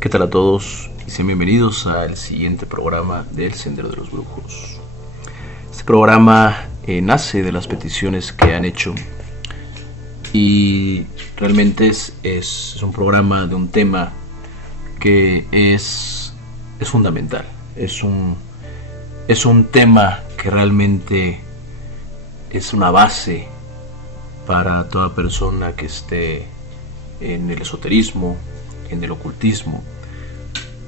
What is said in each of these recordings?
¿Qué tal a todos? Y sean bienvenidos al siguiente programa del Sendero de los Brujos. Este programa nace de las peticiones que han hecho y realmente es un programa de un tema que es fundamental. Es un tema que realmente es una base para toda persona que esté en el esoterismo, en el ocultismo,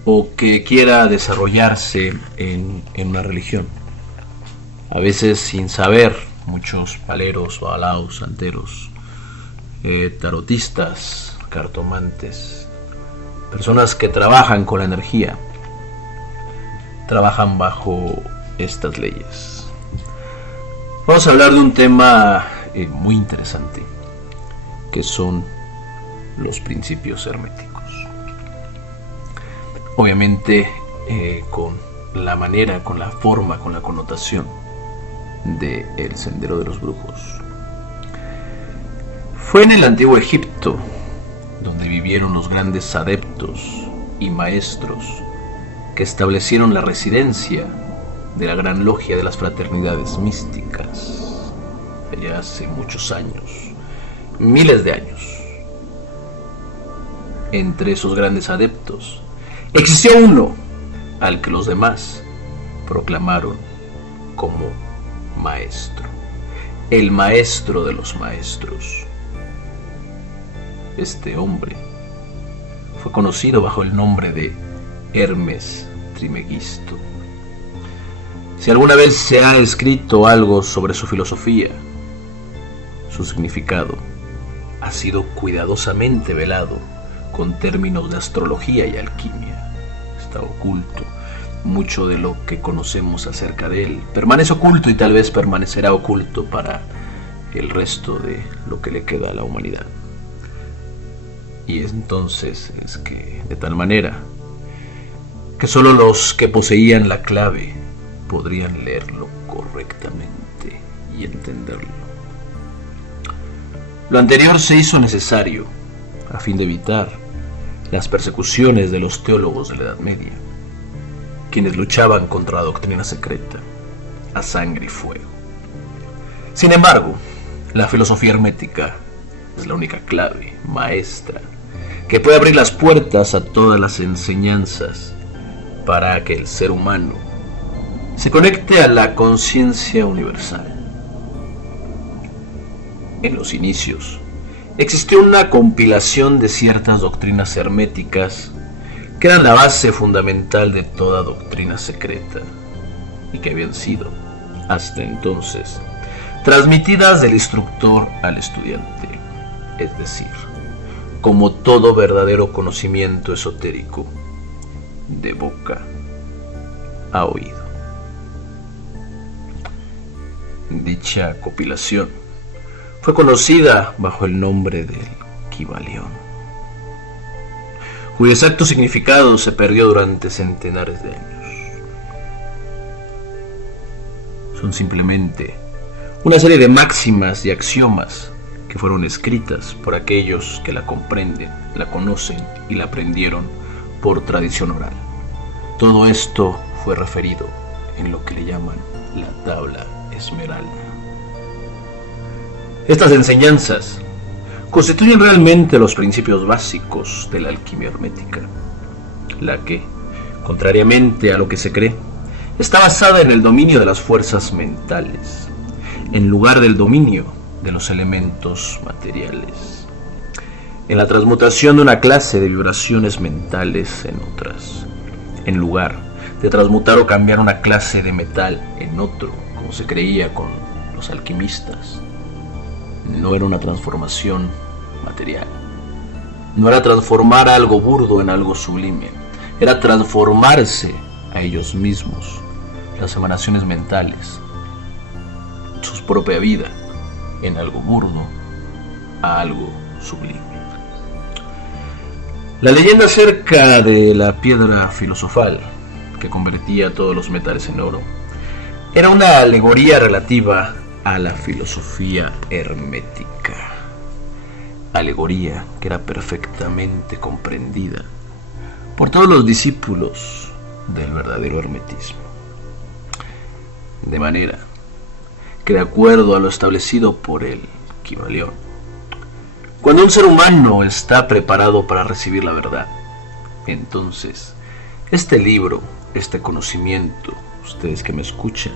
o que quiera desarrollarse en una religión. A veces sin saber, muchos paleros, babalaos, santeros, tarotistas, cartomantes, personas que trabajan con la energía, trabajan bajo estas leyes. Vamos a hablar de un tema muy interesante, que son los principios herméticos. Obviamente con la manera, con la forma, con la connotación de el Sendero de los Brujos. Fue en el antiguo Egipto donde vivieron los grandes adeptos y maestros que establecieron la residencia de la gran logia de las fraternidades místicas, allá hace muchos años, miles de años. Entre esos grandes adeptos existió uno al que los demás proclamaron como maestro, el maestro de los maestros. Este hombre fue conocido bajo el nombre de Hermes Trismegisto. Si alguna vez se ha escrito algo sobre su filosofía, su significado ha sido cuidadosamente velado con términos de astrología y alquimia. Está oculto. Mucho de lo que conocemos acerca de él permanece oculto y tal vez permanecerá oculto para el resto de lo que le queda a la humanidad. Y entonces es que de tal manera que solo los que poseían la clave podrían leerlo correctamente y entenderlo. Lo anterior se hizo necesario a fin de evitar las persecuciones de los teólogos de la Edad Media, quienes luchaban contra la doctrina secreta a sangre y fuego. Sin embargo, la filosofía hermética es la única clave maestra que puede abrir las puertas a todas las enseñanzas para que el ser humano se conecte a la conciencia universal. En los inicios existió una compilación de ciertas doctrinas herméticas que eran la base fundamental de toda doctrina secreta y que habían sido, hasta entonces, transmitidas del instructor al estudiante, es decir, como todo verdadero conocimiento esotérico, de boca a oído. Dicha compilación fue conocida bajo el nombre del Kybalión, cuyo exacto significado se perdió durante centenares de años. Son simplemente una serie de máximas y axiomas que fueron escritas por aquellos que la comprenden, la conocen y la aprendieron por tradición oral. Todo esto fue referido en lo que le llaman la tabla esmeralda. Estas enseñanzas constituyen realmente los principios básicos de la alquimia hermética, la que, contrariamente a lo que se cree, está basada en el dominio de las fuerzas mentales, en lugar del dominio de los elementos materiales, en la transmutación de una clase de vibraciones mentales en otras, en lugar de transmutar o cambiar una clase de metal en otro, como se creía con los alquimistas. No era una transformación material. No era transformar algo burdo en algo sublime. Era transformarse a ellos mismos, las emanaciones mentales, su propia vida, en algo burdo a algo sublime. La leyenda acerca de la piedra filosofal que convertía todos los metales en oro era una alegoría relativa a la filosofía hermética, alegoría que era perfectamente comprendida por todos los discípulos del verdadero hermetismo. De manera que, de acuerdo a lo establecido por el Kybalión, cuando un ser humano está preparado para recibir la verdad, entonces este libro, este conocimiento, ustedes que me escuchan,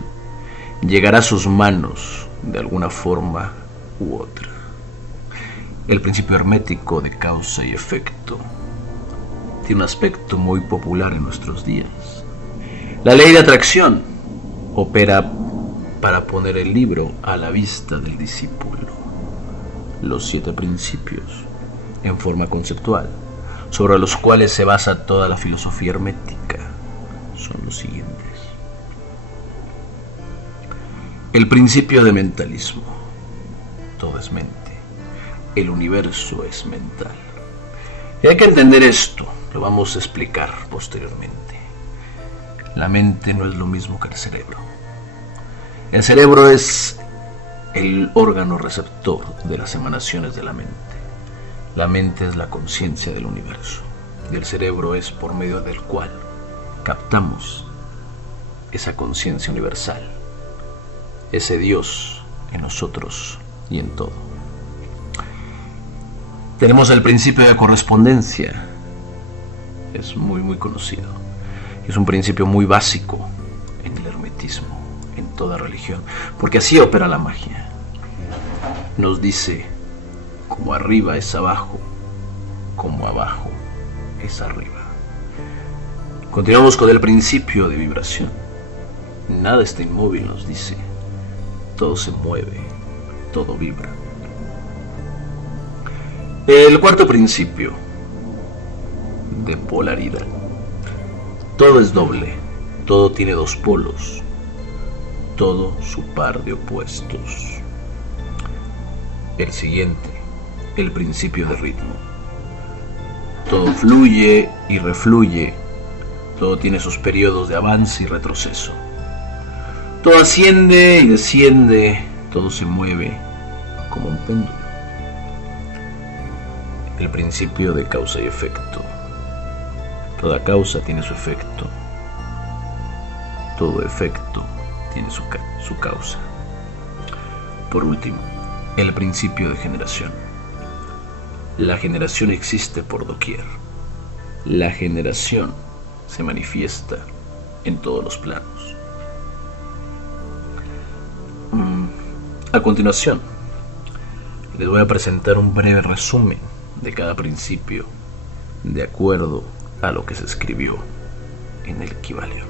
llegará a sus manos de alguna forma u otra. El principio hermético de causa y efecto tiene un aspecto muy popular en nuestros días. La ley de atracción opera para poner el libro a la vista del discípulo. Los 7 principios, en forma conceptual, sobre los cuales se basa toda la filosofía hermética, son los siguientes. El principio de mentalismo. Todo es mente. El universo es mental. Y hay que entender esto, lo vamos a explicar posteriormente. La mente no es lo mismo que el cerebro. El cerebro es el órgano receptor de las emanaciones de la mente. La mente es la conciencia del universo. Y el cerebro es por medio del cual captamos esa conciencia universal, ese Dios en nosotros y en todo. Tenemos el principio de correspondencia. Es muy conocido. Es un principio muy básico en el hermetismo, en toda religión, porque así opera la magia. Nos dice, como arriba es abajo, como abajo es arriba. Continuamos con el principio de vibración. Nada está inmóvil, nos dice. Todo se mueve, todo vibra. El cuarto principio de polaridad. Todo es doble, todo tiene 2 polos, todo su par de opuestos. El siguiente, el principio de ritmo. Todo fluye y refluye, todo tiene sus periodos de avance y retroceso. Todo asciende y desciende, todo se mueve como un péndulo. El principio de causa y efecto. Toda causa tiene su efecto. Todo efecto tiene su causa. Por último, el principio de generación. La generación existe por doquier. La generación se manifiesta en todos los planos. A continuación, les voy a presentar un breve resumen de cada principio de acuerdo a lo que se escribió en el Kybalión.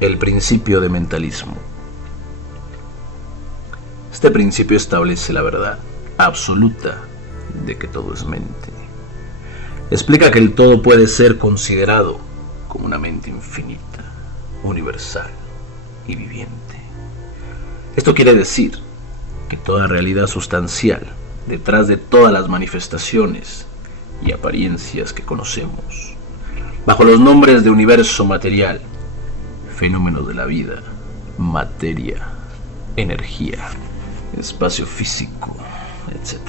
El principio de mentalismo. Este principio establece la verdad absoluta de que todo es mente. Explica que el todo puede ser considerado como una mente infinita, universal y viviente. Esto quiere decir que toda realidad sustancial, detrás de todas las manifestaciones y apariencias que conocemos, bajo los nombres de universo material, fenómenos de la vida, materia, energía, espacio físico, etc.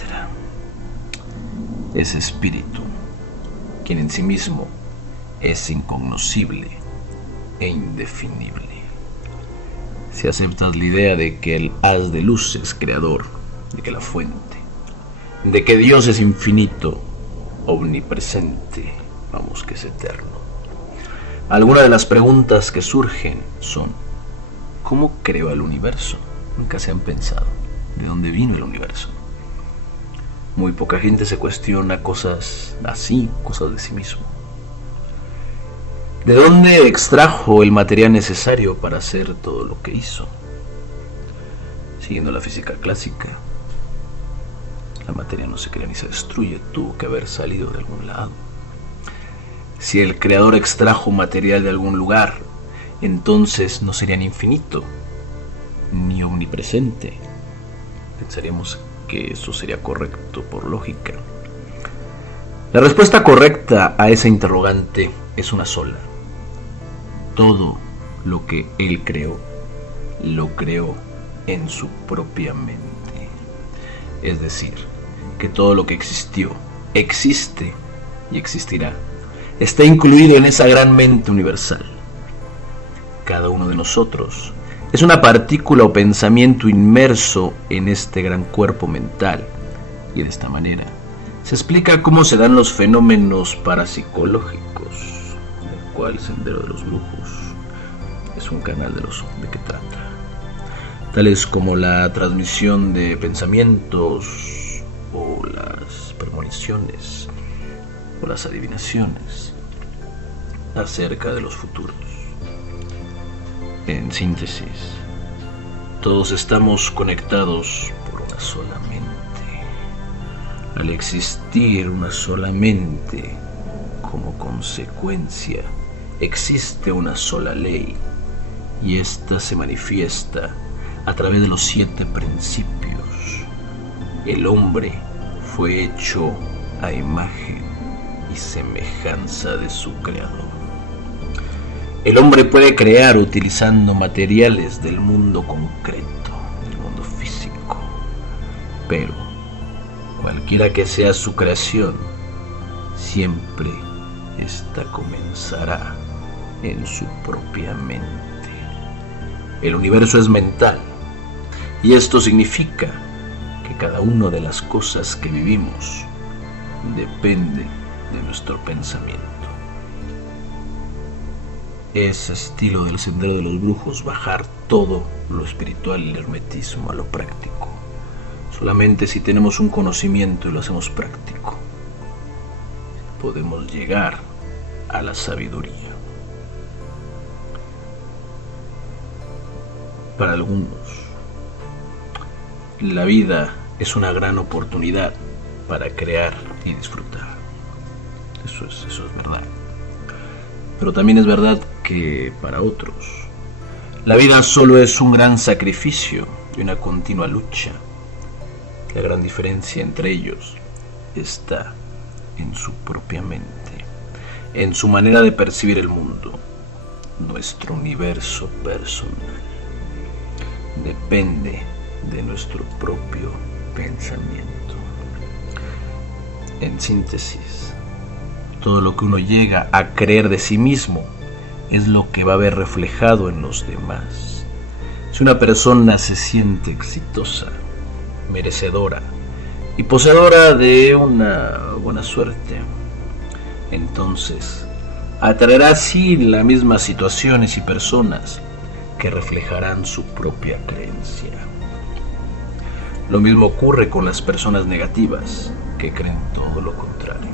Es espíritu, quien en sí mismo es incognoscible e indefinible. Si aceptas la idea de que el haz de luz es creador, de que la fuente, de que Dios es infinito, omnipresente, vamos, que es eterno. Algunas de las preguntas que surgen son: ¿cómo creó el universo? Nunca se han pensado de dónde vino el universo. Muy poca gente se cuestiona cosas así, cosas de sí mismo. ¿De dónde extrajo el material necesario para hacer todo lo que hizo? Siguiendo la física clásica, la materia no se crea ni se destruye, tuvo que haber salido de algún lado. Si el creador extrajo material de algún lugar, entonces no sería ni infinito, ni omnipresente. Pensaríamos que eso sería correcto por lógica. La respuesta correcta a esa interrogante es una sola. Todo lo que él creó, lo creó en su propia mente. Es decir, que todo lo que existió, existe y existirá está incluido en esa gran mente universal. Cada uno de nosotros es una partícula o pensamiento inmerso en este gran cuerpo mental, y de esta manera se explica cómo se dan los fenómenos parapsicológicos, del cual el Sendero de los Brujos es un canal de que trata, tales como la transmisión de pensamientos o las premoniciones o las adivinaciones acerca de los futuros. En síntesis, todos estamos conectados por una sola mente. Al existir una sola mente, como consecuencia, existe una sola ley, y ésta se manifiesta a través de los 7 principios. El hombre fue hecho a imagen y semejanza de su creador. El hombre puede crear utilizando materiales del mundo concreto, del mundo físico, pero cualquiera que sea su creación, siempre ésta comenzará en su propia mente. El universo es mental, y esto significa que cada una de las cosas que vivimos depende de nuestro pensamiento. Es estilo del Sendero de los Brujos bajar todo lo espiritual y el hermetismo a lo práctico. Solamente si tenemos un conocimiento y lo hacemos práctico, podemos llegar a la sabiduría. Para algunos, la vida es una gran oportunidad para crear y disfrutar. Eso es verdad. Pero también es verdad que para otros, la vida solo es un gran sacrificio y una continua lucha. La gran diferencia entre ellos está en su propia mente, en su manera de percibir el mundo. Nuestro universo personal depende de nuestro propio pensamiento. En síntesis, todo lo que uno llega a creer de sí mismo es lo que va a ver reflejado en los demás. Si una persona se siente exitosa, merecedora y poseedora de una buena suerte, entonces atraerá así las mismas situaciones y personas que reflejarán su propia creencia. Lo mismo ocurre con las personas negativas, que creen todo lo contrario.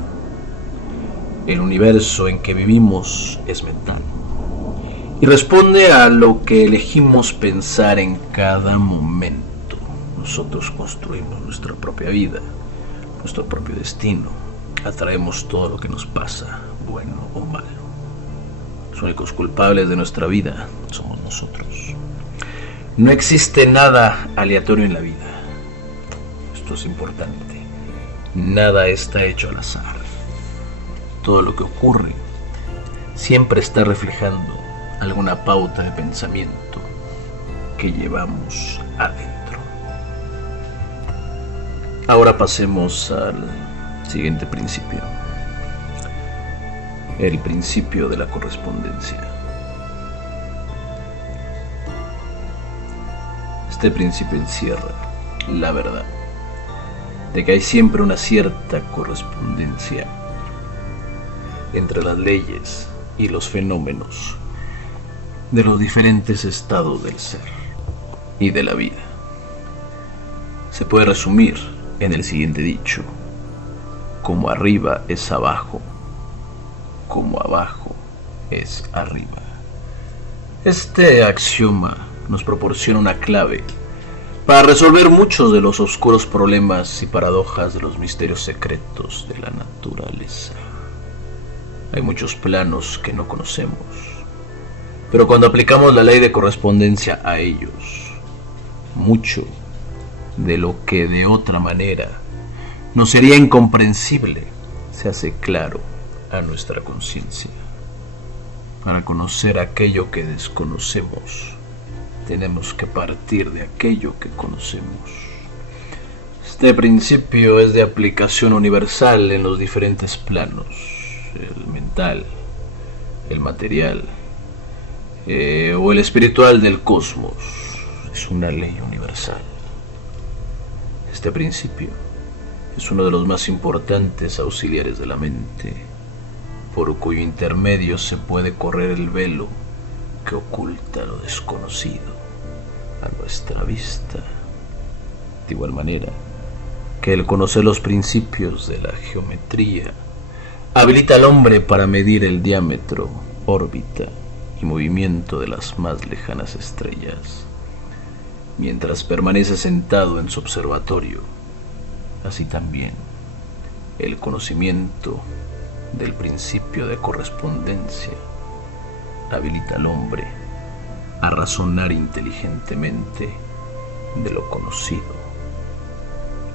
El universo en que vivimos es mental y responde a lo que elegimos pensar en cada momento. Nosotros construimos nuestra propia vida, nuestro propio destino. Atraemos todo lo que nos pasa, bueno o malo. Los únicos culpables de nuestra vida somos nosotros. No existe nada aleatorio en la vida. Esto es importante. Nada está hecho al azar. Todo lo que ocurre siempre está reflejando alguna pauta de pensamiento que llevamos adentro. Ahora pasemos al siguiente principio. El principio de la correspondencia. Este principio encierra la verdad de que hay siempre una cierta correspondencia entre las leyes y los fenómenos de los diferentes estados del ser y de la vida. Se puede resumir en el siguiente dicho: como arriba es abajo, como abajo es arriba. Este axioma nos proporciona una clave para resolver muchos de los oscuros problemas y paradojas de los misterios secretos de la naturaleza. Hay muchos planos que no conocemos, pero cuando aplicamos la ley de correspondencia a ellos, mucho de lo que de otra manera nos sería incomprensible se hace claro a nuestra conciencia. Para conocer aquello que desconocemos, tenemos que partir de aquello que conocemos. Este principio es de aplicación universal en los diferentes planos el mental, el material o el espiritual del cosmos, es una ley universal. Este principio es uno de los más importantes auxiliares de la mente, por cuyo intermedio se puede correr el velo que oculta lo desconocido a nuestra vista. De igual manera que el conocer los principios de la geometría habilita al hombre para medir el diámetro, órbita y movimiento de las más lejanas estrellas, mientras permanece sentado en su observatorio. Así también el conocimiento del principio de correspondencia habilita al hombre a razonar inteligentemente de lo conocido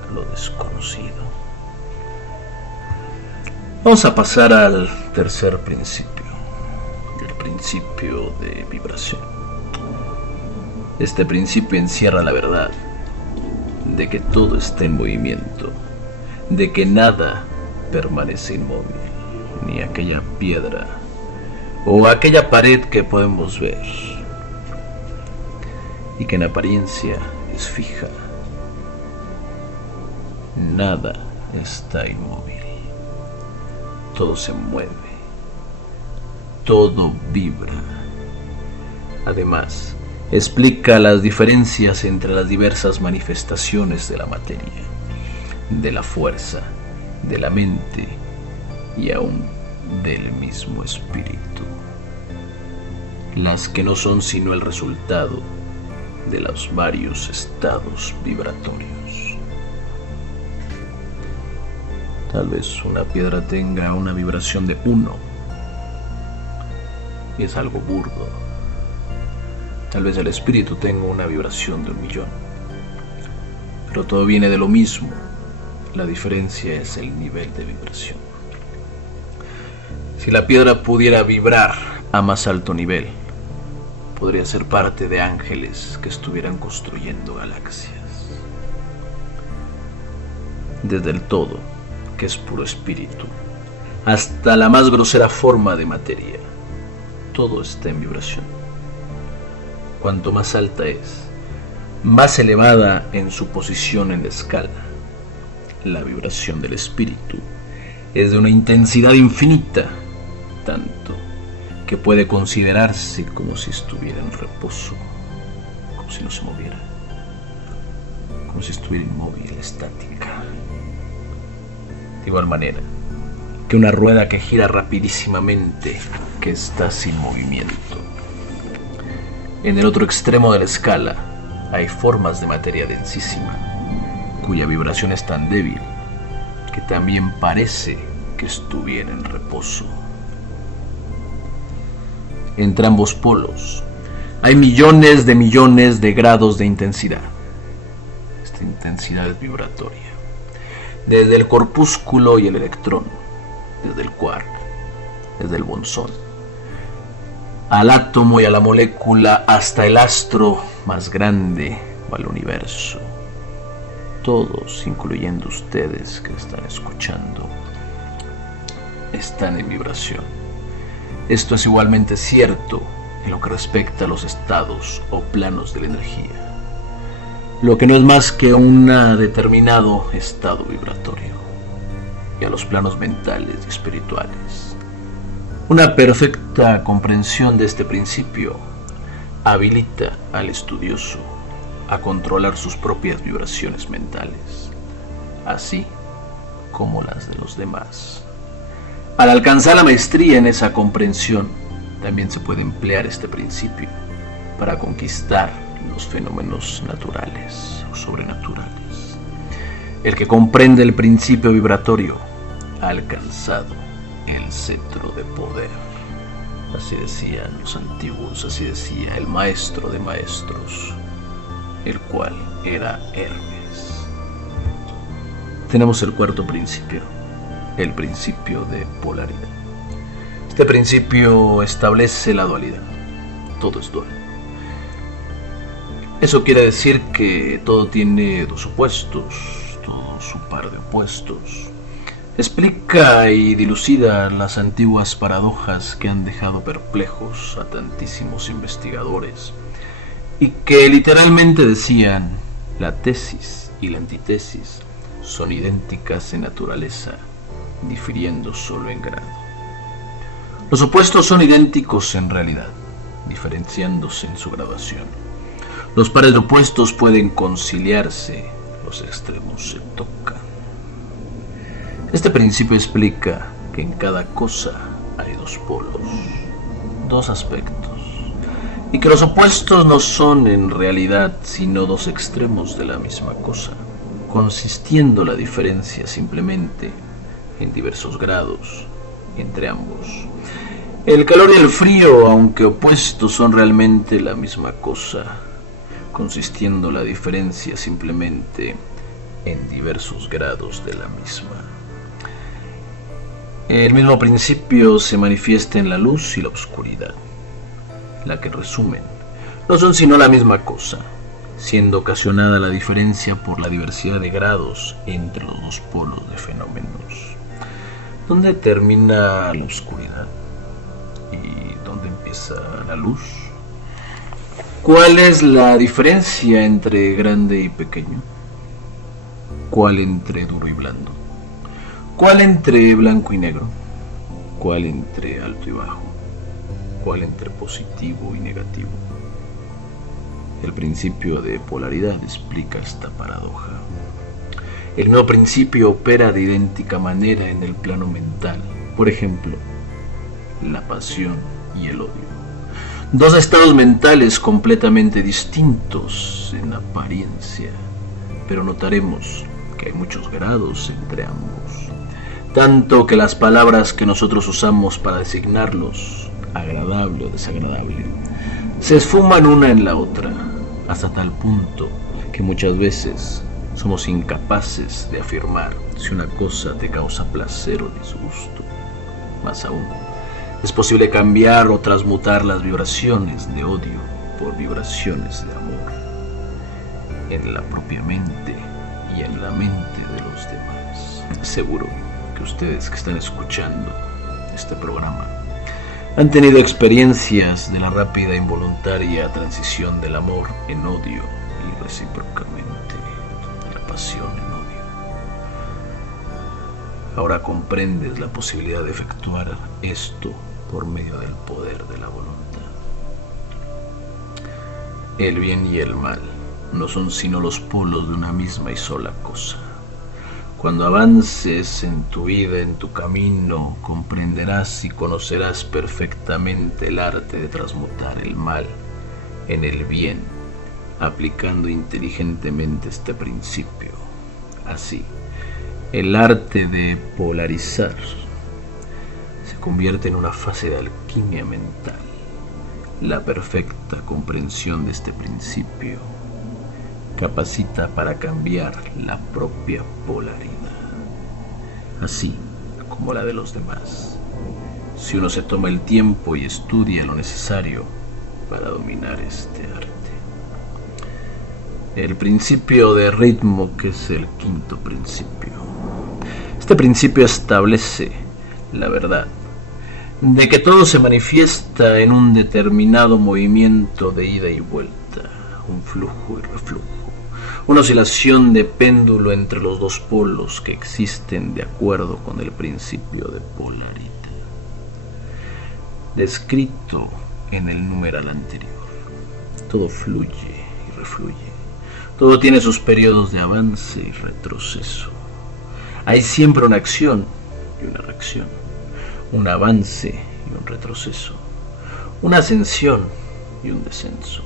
a lo desconocido. Vamos a pasar al tercer principio, el principio de vibración. Este principio encierra la verdad de que todo está en movimiento, de que nada permanece inmóvil, ni aquella piedra o aquella pared que podemos ver y que en apariencia es fija. Nada está inmóvil, todo se mueve, todo vibra. Además, explica las diferencias entre las diversas manifestaciones de la materia, de la fuerza, de la mente y aún del mismo espíritu, las que no son sino el resultado de los varios estados vibratorios. Tal vez una piedra tenga una vibración de 1 y es algo burdo. Tal vez el espíritu tenga una vibración de 1.000.000, pero todo viene de lo mismo. La diferencia es el nivel de vibración. Si la piedra pudiera vibrar a más alto nivel, podría ser parte de ángeles que estuvieran construyendo galaxias. Desde el todo, que es puro espíritu, hasta la más grosera forma de materia, todo está en vibración. Cuanto más alta es, más elevada en su posición en la escala, la vibración del espíritu es de una intensidad infinita, tanto que puede considerarse como si estuviera en reposo, como si no se moviera, como si estuviera inmóvil, estática. De igual manera que una rueda que gira rapidísimamente, que está sin movimiento. En el otro extremo de la escala hay formas de materia densísima, cuya vibración es tan débil que también parece que estuviera en reposo. Entre ambos polos hay millones de grados de intensidad. Esta intensidad es vibratoria. Desde el corpúsculo y el electrón, desde el quark, desde el bosón, al átomo y a la molécula, hasta el astro más grande o al universo. Todos, incluyendo ustedes que están escuchando, están en vibración. Esto es igualmente cierto en lo que respecta a los estados o planos de la energía, lo que no es más que un determinado estado vibratorio, y a los planos mentales y espirituales. Una perfecta comprensión de este principio habilita al estudioso a controlar sus propias vibraciones mentales, así como las de los demás. Al alcanzar la maestría en esa comprensión, también se puede emplear este principio para conquistar los fenómenos naturales o sobrenaturales. El que comprende el principio vibratorio ha alcanzado el cetro de poder. Así decían los antiguos, así decía el maestro de maestros, el cual era Hermes. Tenemos el cuarto principio, el principio de polaridad. Este principio establece la dualidad. Todo es dual. Eso quiere decir que todo tiene dos opuestos, todo su par de opuestos. explica y dilucida las antiguas paradojas que han dejado perplejos a tantísimos investigadores y que literalmente decían: la tesis y la antítesis son idénticas en naturaleza, difiriendo solo en grado. Los opuestos son idénticos en realidad, diferenciándose en su graduación. Los pares de opuestos pueden conciliarse, los extremos se tocan. Este principio explica que en cada cosa hay dos polos, dos aspectos, y que los opuestos no son en realidad sino dos extremos de la misma cosa, consistiendo la diferencia simplemente en diversos grados entre ambos. El calor y el frío, aunque opuestos, son realmente la misma cosa, consistiendo la diferencia simplemente en diversos grados de la misma. El mismo principio se manifiesta en la luz y la oscuridad, la que en resumen no son sino la misma cosa, siendo ocasionada la diferencia por la diversidad de grados entre los dos polos de fenómenos. ¿Dónde termina la oscuridad? ¿Y dónde empieza la luz? ¿Cuál es la diferencia entre grande y pequeño? ¿Cuál entre duro y blando? ¿Cuál entre blanco y negro? ¿Cuál entre alto y bajo? ¿Cuál entre positivo y negativo? El principio de polaridad explica esta paradoja. El nuevo principio opera de idéntica manera en el plano mental. Por ejemplo, la pasión y el odio. Dos estados mentales completamente distintos en apariencia, pero notaremos que hay muchos grados entre ambos, tanto que las palabras que nosotros usamos para designarlos, agradable o desagradable, se esfuman una en la otra, hasta tal punto que muchas veces somos incapaces de afirmar si una cosa te causa placer o disgusto. Más aún, es posible cambiar o transmutar las vibraciones de odio por vibraciones de amor en la propia mente y en la mente de los demás. Seguro que ustedes que están escuchando este programa han tenido experiencias de la rápida e involuntaria transición del amor en odio y recíprocamente de la pasión en odio. Ahora comprendes la posibilidad de efectuar esto por medio del poder de la voluntad. El bien y el mal no son sino los polos de una misma y sola cosa. Cuando avances en tu vida, en tu camino, comprenderás y conocerás perfectamente el arte de transmutar el mal en el bien, aplicando inteligentemente este principio. Así, el arte de polarizar se convierte en una fase de alquimia mental. La perfecta comprensión de este principio capacita para cambiar la propia polaridad, así como la de los demás, si uno se toma el tiempo y estudia lo necesario para dominar este arte. El principio de ritmo, que es el quinto principio. Este principio establece la verdad de que todo se manifiesta en un determinado movimiento de ida y vuelta, un flujo y reflujo, una oscilación de péndulo entre los dos polos que existen de acuerdo con el principio de polaridad, descrito en el numeral anterior. Todo fluye y refluye, todo tiene sus periodos de avance y retroceso. Hay siempre una acción y una reacción, un avance y un retroceso, una ascensión y un descenso.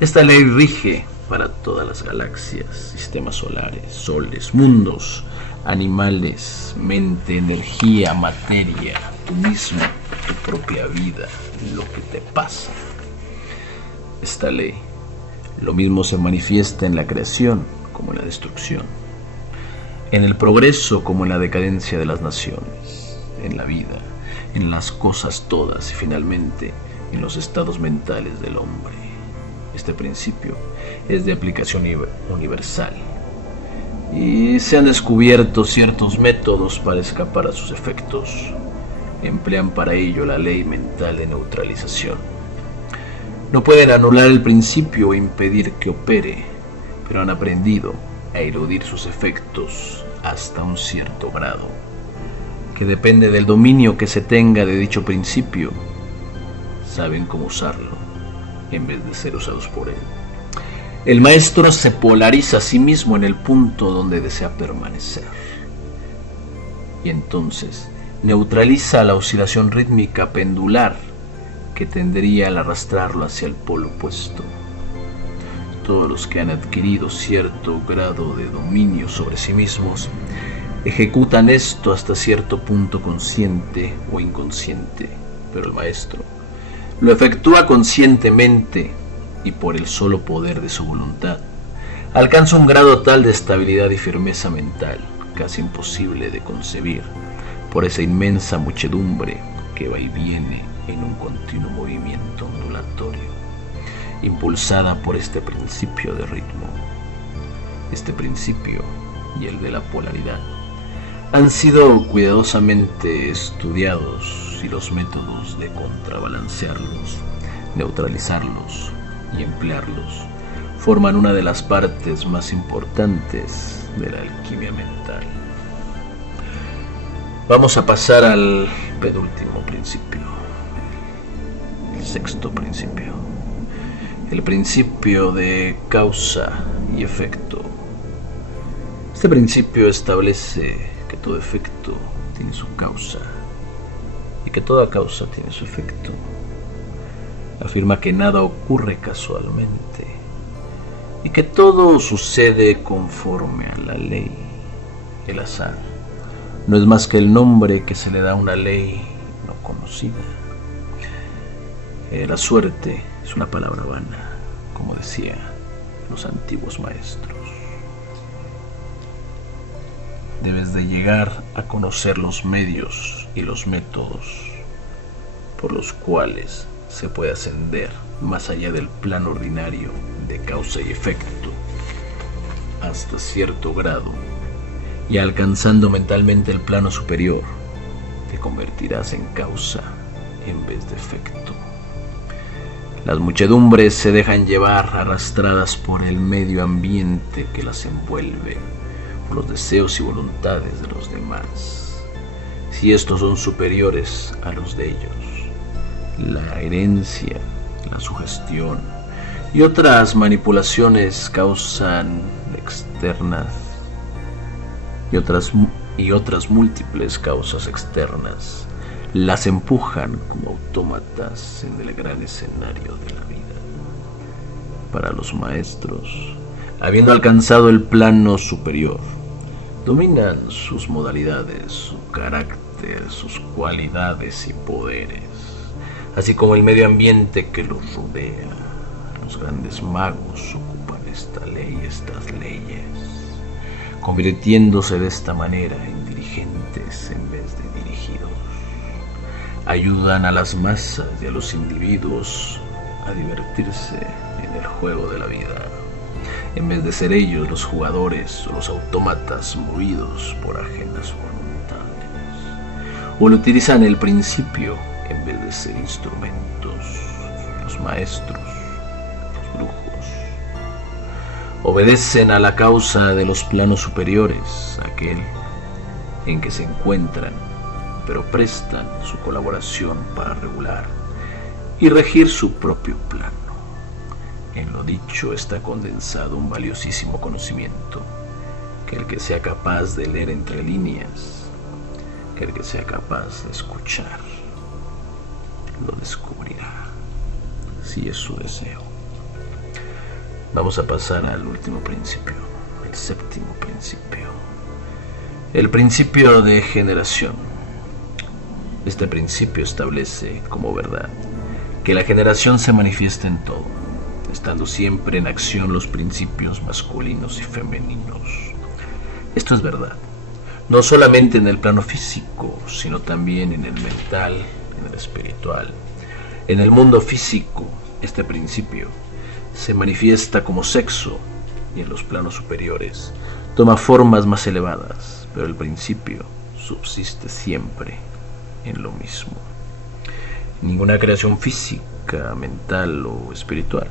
Esta ley rige para todas las galaxias, sistemas solares, soles, mundos, animales, mente, energía, materia, tú mismo, tu propia vida, lo que te pasa. Esta ley, lo mismo se manifiesta en la creación como en la destrucción, en el progreso como en la decadencia de las naciones, en la vida, en las cosas todas y finalmente en los estados mentales del hombre. Este principio es de aplicación universal y se han descubierto ciertos métodos para escapar a sus efectos. Emplean para ello la ley mental de neutralización. No pueden anular el principio o impedir que opere, pero han aprendido a eludir sus efectos hasta un cierto grado, que depende del dominio que se tenga de dicho principio. Saben cómo usarlo en vez de ser usados por él. El maestro se polariza a sí mismo en el punto donde desea permanecer, y entonces neutraliza la oscilación rítmica pendular que tendería al arrastrarlo hacia el polo opuesto. Todos los que han adquirido cierto grado de dominio sobre sí mismos ejecutan esto hasta cierto punto consciente o inconsciente, pero el maestro lo efectúa conscientemente y por el solo poder de su voluntad alcanza un grado tal de estabilidad y firmeza mental casi imposible de concebir por esa inmensa muchedumbre que va y viene en un continuo movimiento ondulatorio, impulsada por este principio de ritmo. Este principio y el de la polaridad han sido cuidadosamente estudiados, y los métodos de contrabalancearlos, neutralizarlos y emplearlos forman una de las partes más importantes de la alquimia mental. Vamos a pasar al penúltimo principio, el sexto principio, el principio de causa y efecto. Este principio establece que todo efecto tiene su causa y que toda causa tiene su efecto. Afirma que nada ocurre casualmente y que todo sucede conforme a la ley. El azar no es más que el nombre que se le da a una ley no conocida. La suerte es una palabra vana, como decían los antiguos maestros. Debes de llegar a conocer los medios y los métodos por los cuales se puede ascender más allá del plano ordinario de causa y efecto hasta cierto grado, y alcanzando mentalmente el plano superior te convertirás en causa en vez de efecto. Las muchedumbres se dejan llevar arrastradas por el medio ambiente que las envuelve, por los deseos y voluntades de los demás, si estos son superiores a los de ellos. La herencia, la sugestión y otras manipulaciones causan externas y otras múltiples causas externas las empujan como autómatas en el gran escenario de la vida. Para los maestros, habiendo alcanzado el plano superior, dominan sus modalidades, su carácter, sus cualidades y poderes, así como el medio ambiente que los rodea. Los grandes magos ocupan esta ley, estas leyes, convirtiéndose de esta manera en dirigentes en vez de dirigidos. Ayudan a las masas y a los individuos a divertirse en el juego de la vida, en vez de ser ellos los jugadores o los autómatas movidos por ajenas voluntades. O utilizan el principio en vez de ser instrumentos. Los maestros, los brujos, obedecen a la causa de los planos superiores, aquel en que se encuentran, pero prestan su colaboración para regular y regir su propio plano. En lo dicho está condensado un valiosísimo conocimiento, que el que sea capaz de leer entre líneas, que el que sea capaz de escuchar, lo descubrirá, si es su deseo. Vamos a pasar al último principio, el séptimo principio, el principio de generación. Este principio establece como verdad que la generación se manifiesta en todo, estando siempre en acción los principios masculinos y femeninos. Esto es verdad, no solamente en el plano físico, sino también en el mental, en el espiritual. En el mundo físico, este principio se manifiesta como sexo, y en los planos superiores toma formas más elevadas, pero el principio subsiste siempre en lo mismo. Ninguna creación física, mental o espiritual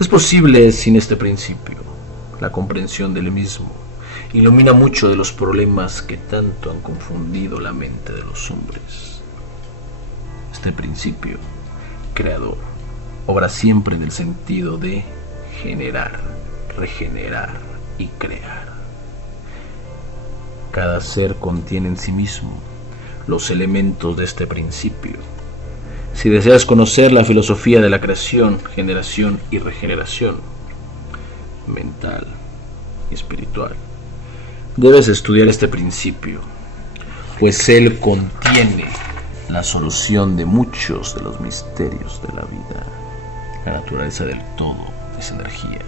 es posible sin este principio. La comprensión del mismo ilumina mucho de los problemas que tanto han confundido la mente de los hombres. Este principio creador obra siempre en el sentido de generar, regenerar y crear. Cada ser contiene en sí mismo los elementos de este principio. Si deseas conocer la filosofía de la creación, generación y regeneración, mental y espiritual, debes estudiar este principio, pues él contiene la solución de muchos de los misterios de la vida. La naturaleza del todo es energía,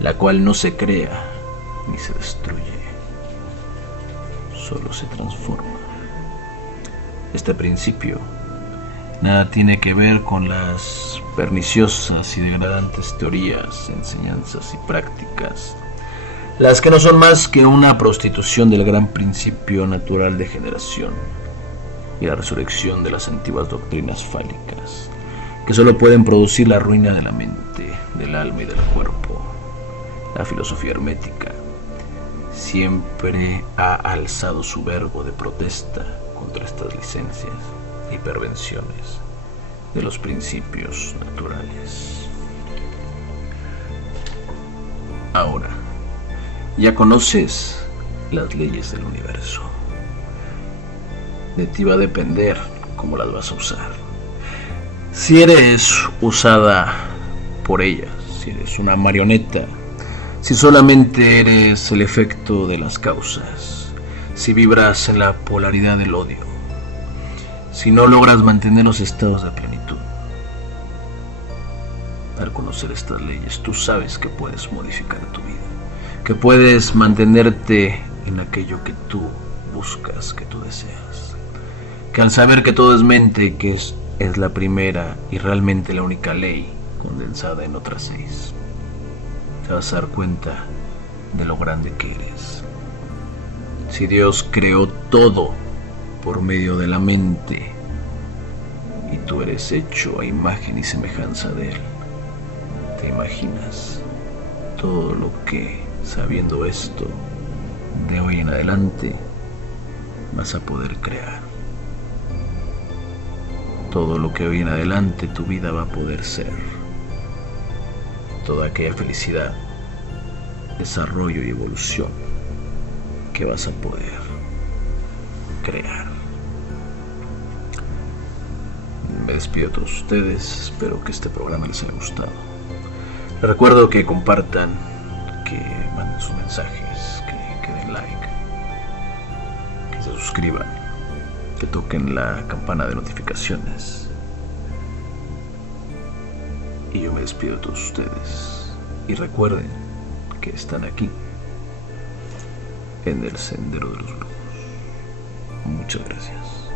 la cual no se crea ni se destruye, solo se transforma. Este principio nada tiene que ver con las perniciosas y degradantes teorías, enseñanzas y prácticas, las que no son más que una prostitución del gran principio natural de generación y la resurrección de las antiguas doctrinas fálicas, que solo pueden producir la ruina de la mente, del alma y del cuerpo. La filosofía hermética siempre ha alzado su verbo de protesta contra estas licencias y pervenciones de los principios naturales. Ahora, ya conoces las leyes del universo. De ti va a depender cómo las vas a usar. Si eres usada por ellas, si eres una marioneta, si solamente eres el efecto de las causas, si vibras en la polaridad del odio, si no logras mantener los estados de plenitud. Al conocer estas leyes, tú sabes que puedes modificar tu vida, que puedes mantenerte en aquello que tú buscas, que tú deseas, que al saber que todo es mente, que es la primera y realmente la única ley condensada en otras 6, te vas a dar cuenta de lo grande que eres. Si Dios creó todo por medio de la mente y tú eres hecho a imagen y semejanza de Él, ¿te imaginas todo lo que, sabiendo esto, de hoy en adelante vas a poder crear? Todo lo que hoy en adelante tu vida va a poder ser. Toda aquella felicidad, desarrollo y evolución que vas a poder crear. Me despido de todos ustedes, espero que este programa les haya gustado. Les recuerdo que compartan, que manden sus mensajes, que den like, que se suscriban, que toquen la campana de notificaciones. Y yo me despido de todos ustedes. Y recuerden que están aquí, en el Sendero de los Brujos. Muchas gracias.